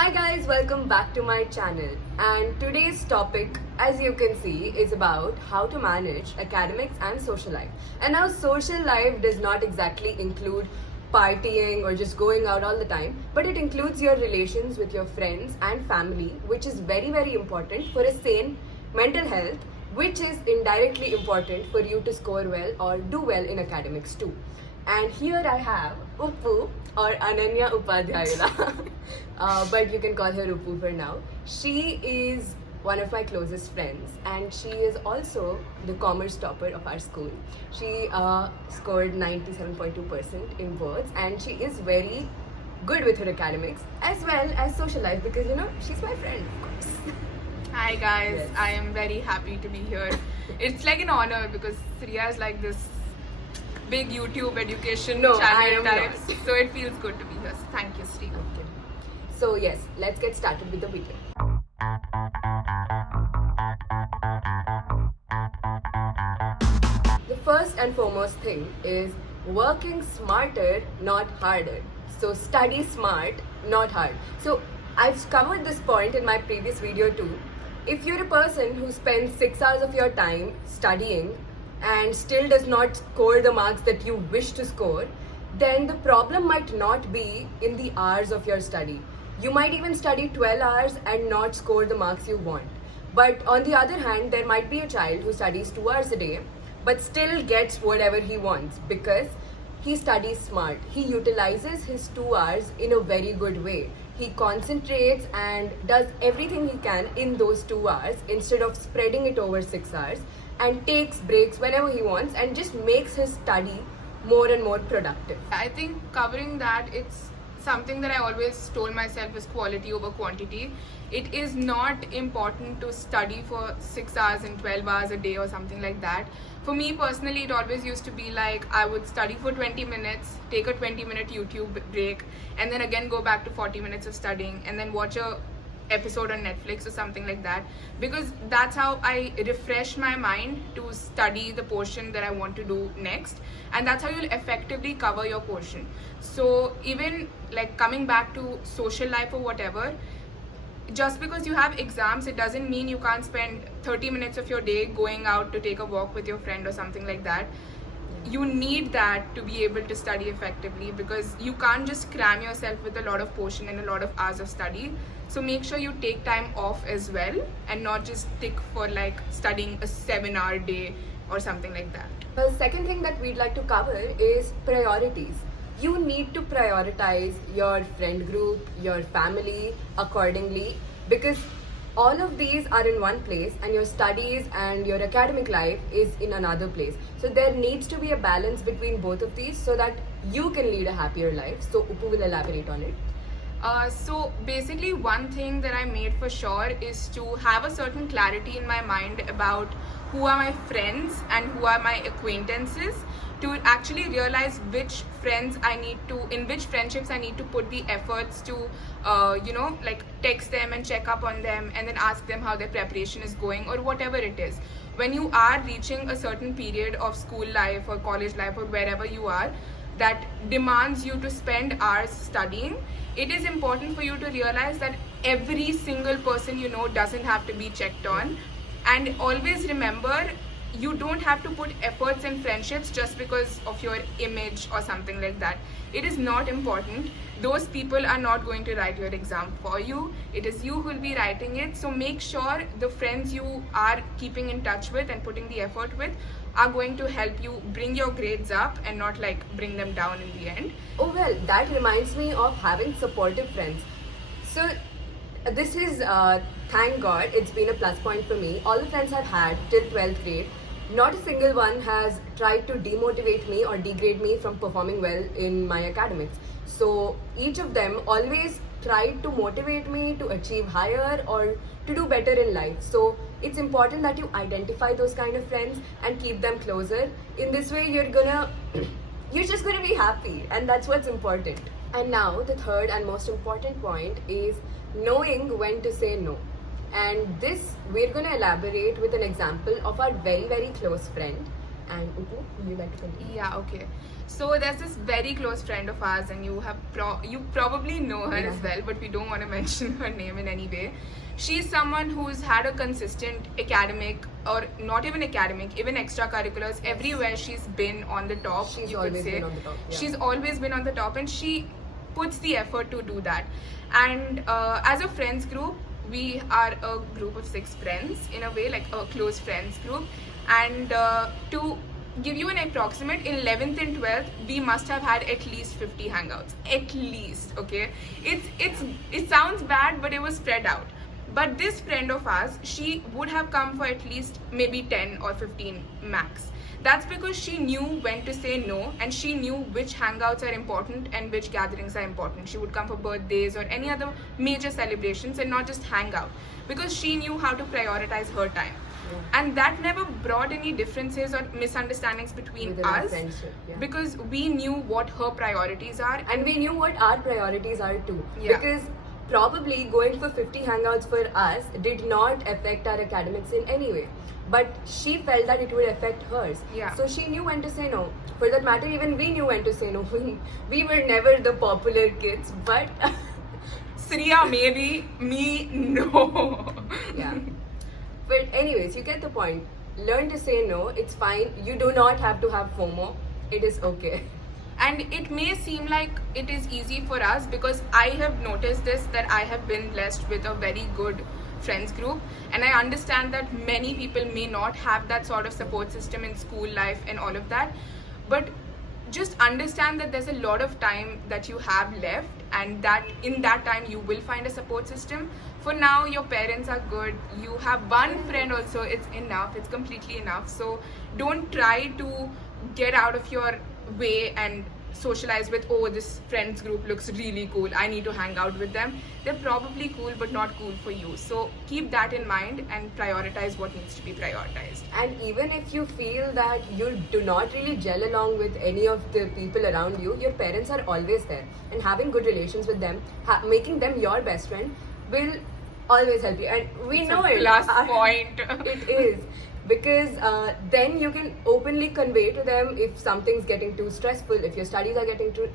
Hi guys, welcome back to my channel. And today's topic, as you can see, is about how to manage academics and social life. And now social life does not exactly include partying or just going out all the time, but it includes your relations with your friends and family, which is very, very important for a sane mental health, which is indirectly important for you to score well or do well in academics too. And here I have Uppu or Ananya Upadhyayala, but you can call her Uppu for now. She is one of my closest friends, and she is also the commerce topper of our school. She scored 97.2% in boards, and she is very good with her academics as well as social life because she's my friend, of course. Hi guys, Yes. I am very happy to be here. It's like an honor because Sriya is like this big YouTube education No, I channel am type, not. so it feels good to be here. So thank you, Sri. Okay. So yes, let's get started with the video. The first and foremost thing is working smarter, not harder. So study smart, not hard. So I've covered this point in my previous video too. If you're a person who spends 6 hours of your time studying and still does not score the marks that you wish to score, then the problem might not be in the hours of your study. You might even study 12 hours and not score the marks you want. But on the other hand, there might be a child who studies 2 hours a day but still gets whatever he wants because he studies smart. He utilizes his 2 hours in a very good way. He concentrates and does everything he can in those 2 hours instead of spreading it over 6 hours, and takes breaks whenever he wants and just makes his study more and more productive. I think covering that, it's something that I always told myself is quality over quantity. It is not important to study for 6 hours and 12 hours a day or something like that. For me personally, it always used to be like I would study for 20 minutes, take a 20-minute YouTube break, and then again go back to 40 minutes of studying, and then watch a episode on Netflix or something like that, because that's how I refresh my mind to study the portion that I want to do next, and that's how you'll effectively cover your portion. So even like coming back to social life or whatever, just because you have exams, it doesn't mean you can't spend 30 minutes of your day going out to take a walk with your friend or something like that. You need that to be able to study effectively, because you can't just cram yourself with a lot of portion and a lot of hours of study. So make sure you take time off as well and not just stick for like studying a 7-hour day or something like that. The second thing that we'd like to cover is priorities. You need to prioritize your friend group, your family accordingly, because all of these are in one place and your studies and your academic life is in another place. So there needs to be a balance between both of these so that you can lead a happier life. So Uppu will elaborate on it. So basically, one thing that I made for sure is to have a certain clarity in my mind about who are my friends and who are my acquaintances, to actually realize which friends I need to, in which friendships I need to put the efforts to, like text them and check up on them and then ask them how their preparation is going or whatever it is. When you are reaching a certain period of school life or college life or wherever you are, that demands you to spend hours studying, it is important for you to realize that every single person you know doesn't have to be checked on. And always remember, you don't have to put efforts in friendships just because of your image or something like that. It is not important. Those people are not going to write your exam for you. It is you who will be writing it. So make sure the friends you are keeping in touch with and putting the effort with are going to help you bring your grades up and not like bring them down in the end. Oh well, that reminds me of having supportive friends. So this is, thank God, it's been a plus point for me. All the friends I've had till 12th grade, not a single one has tried to demotivate me or degrade me from performing well in my academics. So each of them always tried to motivate me to achieve higher or to do better in life. So it's important that you identify those kind of friends and keep them closer. In this way, you're just gonna be happy, and that's what's important. And now the third and most important point is knowing when to say no. And this we're going to elaborate with an example of our very, very close friend. And Upu, would you like to continue? Yeah, okay. So there's this very close friend of ours, and you probably know her as well, but we don't want to mention her name in any way. She's someone who's had a consistent academic, or not even academic, even extracurriculars. Everywhere she's been on the top. She's you always could say. been on the top. Yeah. She's always been on the top, and she puts the effort to do that. And as a friends group, we are a group of 6 friends, in a way, like a close friends group. And to give you an approximate, in 11th and 12th, we must have had at least 50 hangouts. At least, okay? It sounds bad, but it was spread out. But this friend of ours, she would have come for at least maybe 10 or 15 max. That's because she knew when to say no, and she knew which hangouts are important and which gatherings are important. She would come for birthdays or any other major celebrations and not just hang out, because she knew how to prioritize her time. And that never brought any differences or misunderstandings between Within our us, friendship, yeah. because we knew what her priorities are. And we knew what our priorities are too. Yeah. Because probably going for 50 hangouts for us did not affect our academics in any way. But she felt that it would affect hers. Yeah. So she knew when to say no. For that matter, even we knew when to say no. We were never the popular kids, but Sriya, maybe, me, no. yeah. But anyways, you get the point. Learn to say no. It's fine. You do not have to have FOMO. It is okay. And it may seem like it is easy for us, because I have noticed this, that I have been blessed with a very good friends group, and I understand that many people may not have that sort of support system in school life and all of that. But just understand that there's a lot of time that you have left, and that in that time you will find a support system. For now, your parents are good, you have one friend also, it's enough, it's completely enough. So don't try to get out of your way and socialize with, oh, this friends group looks really cool, I need to hang out with them. They're probably cool, but not cool for you. So keep that in mind and prioritize what needs to be prioritized. And even if you feel that you do not really gel along with any of the people around you, your parents are always there. And having good relations with them, making them your best friend, will always help you. And we know it. Plus point. It is. Because then you can openly convey to them if something's getting too stressful, if your studies are getting too...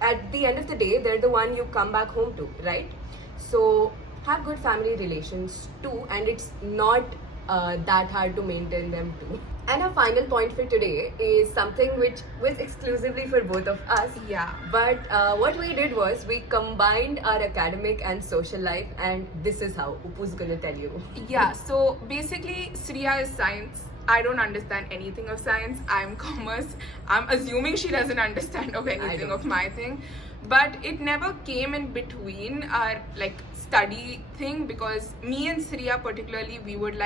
At the end of the day, they're the one you come back home to, right? So have good family relations too, and it's not that hard to maintain them too. And our final point for today is something which was exclusively for both of us. Yeah. But what we did was we combined our academic and social life, and this is how Upu's gonna tell you. Yeah, so basically Sriya is science. I don't understand anything of science. I'm commerce. I'm assuming she doesn't understand of anything of my thing. But it never came in between our study thing, because me and Sriya particularly, we would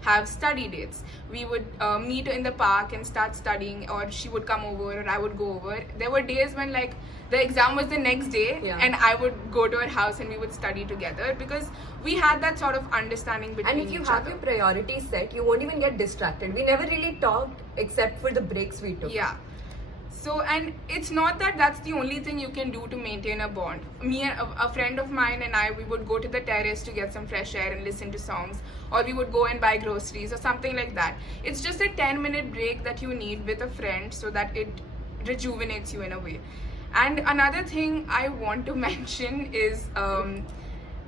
have study dates. We would meet in the park and start studying, or she would come over or I would go over. There were days when the exam was the next day, yeah, and I would go to her house and we would study together, because we had that sort of understanding between And if you each have other. your priorities set, you won't even get distracted. We never really talked except for the breaks we took. Yeah. So, and it's not that that's the only thing you can do to maintain a bond. Me and a friend of mine and I, we would go to the terrace to get some fresh air and listen to songs, or we would go and buy groceries or something like that. It's just a 10-minute break that you need with a friend, so that it rejuvenates you in a way. And another thing I want to mention is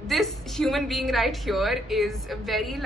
this human being right here is very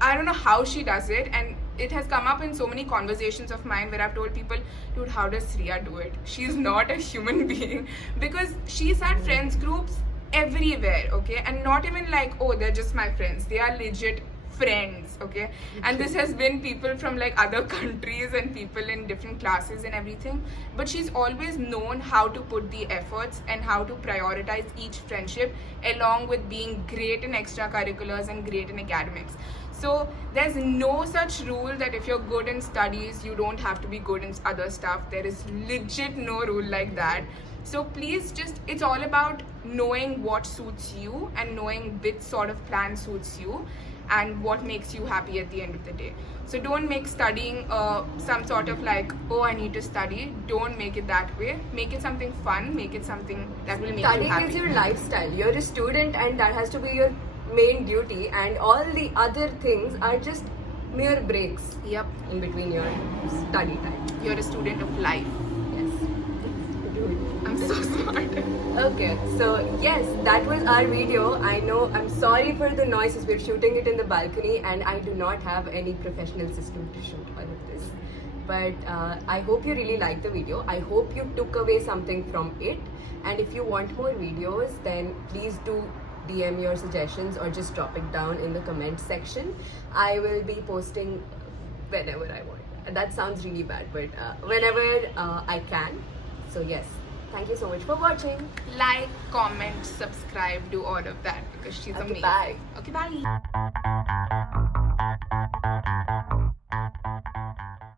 I don't know how she does it, and it has come up in so many conversations of mine where I've told people, dude, how does Sriya do it? She's not a human being, because she's had friends groups everywhere, okay? And not even oh, they're just my friends. They are legit friends, okay? And this has been people from other countries and people in different classes and everything. But she's always known how to put the efforts and how to prioritize each friendship, along with being great in extracurriculars and great in academics. So there's no such rule that if you're good in studies, you don't have to be good in other stuff. There is legit no rule like that. So please it's all about knowing what suits you and knowing which sort of plan suits you and what makes you happy at the end of the day. So don't make studying some sort of oh, I need to study. Don't make it that way. Make it something fun. Make it something that will make you happy. Studying is your lifestyle. You're a student and that has to be your main duty, and all the other things are just mere breaks Yep. in between your study time. You're a student of life. Yes. I'm so smart. Okay, so yes, that was our video. I know, I'm sorry for the noises. We're shooting it in the balcony, and I do not have any professional system to shoot all of this. But I hope you really liked the video. I hope you took away something from it. And if you want more videos, then please do DM your suggestions or just drop it down in the comment section. I will be posting whenever I want. That sounds really bad, but whenever I can. So yes, thank you so much for watching. Like, comment, subscribe, do all of that because she's Okay, amazing. bye. Okay, bye.